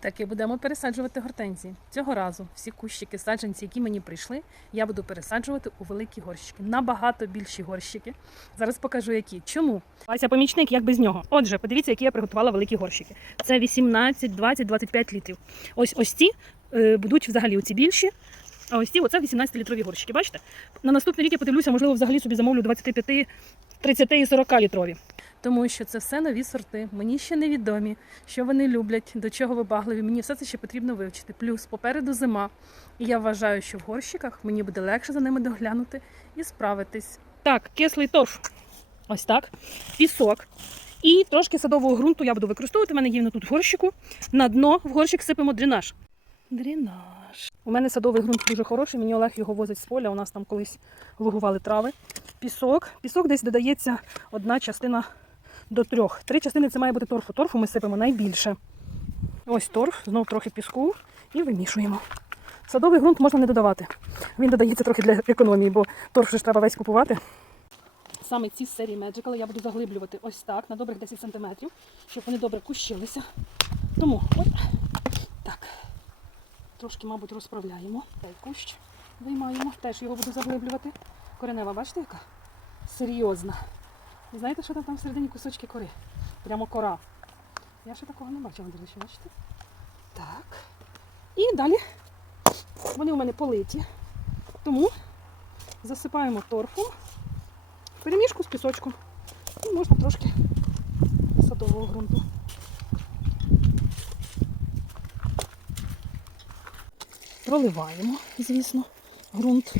Так і будемо пересаджувати гортензії. Цього разу всі кущики, саджанці, які мені прийшли, я буду пересаджувати у великі горщики. Набагато більші горщики. Зараз покажу які. Чому? Вася помічник, як без нього. Отже, подивіться, які я приготувала великі горщики. Це 18, 20, 25 літрів. Ось ось ці е, будуть взагалі оці більші. А ось ці оце 18-літрові горщики. Бачите? На наступний рік я подивлюся, можливо, взагалі собі замовлю 25, 30 і 40 літрові. Тому що це все нові сорти, мені ще невідомі, що вони люблять, до чого вибагливі. Мені все це ще потрібно вивчити. Плюс попереду зима. І я вважаю, що в горщиках мені буде легше за ними доглянути і справитись. Так, кислий торф. Ось так. Пісок. І трошки садового ґрунту я буду використовувати. У мене є тут в горщику. На дно в горщик сипемо дренаж. Дренаж. У мене садовий ґрунт дуже хороший, мені Олег його возить з поля. У нас там колись лугували трави. Пісок. Пісок десь додається одна частина до трьох. Три частини це має бути торфу. Торфу ми сипемо найбільше. Ось торф, знову трохи піску і вимішуємо. Садовий ґрунт можна не додавати. Він додається трохи для економії, бо торф ж треба весь купувати. Саме ці серії Magical я буду заглиблювати ось так, на добрих 10 см, щоб вони добре кущилися. Тому ой, так. Трошки, мабуть, розправляємо. Цей кущ виймаємо, теж його буду заглиблювати. Коренева, бачите, яка? Серйозна. І знаєте, що там, там всередині кусочки кори? Прямо кора. Я ще такого не бачила, до речі, бачите? Так. І далі вони у мене политі. Тому засипаємо торфом в перемішку з пісочком. І можна трошки садового ґрунту. Проливаємо, звісно, ґрунт.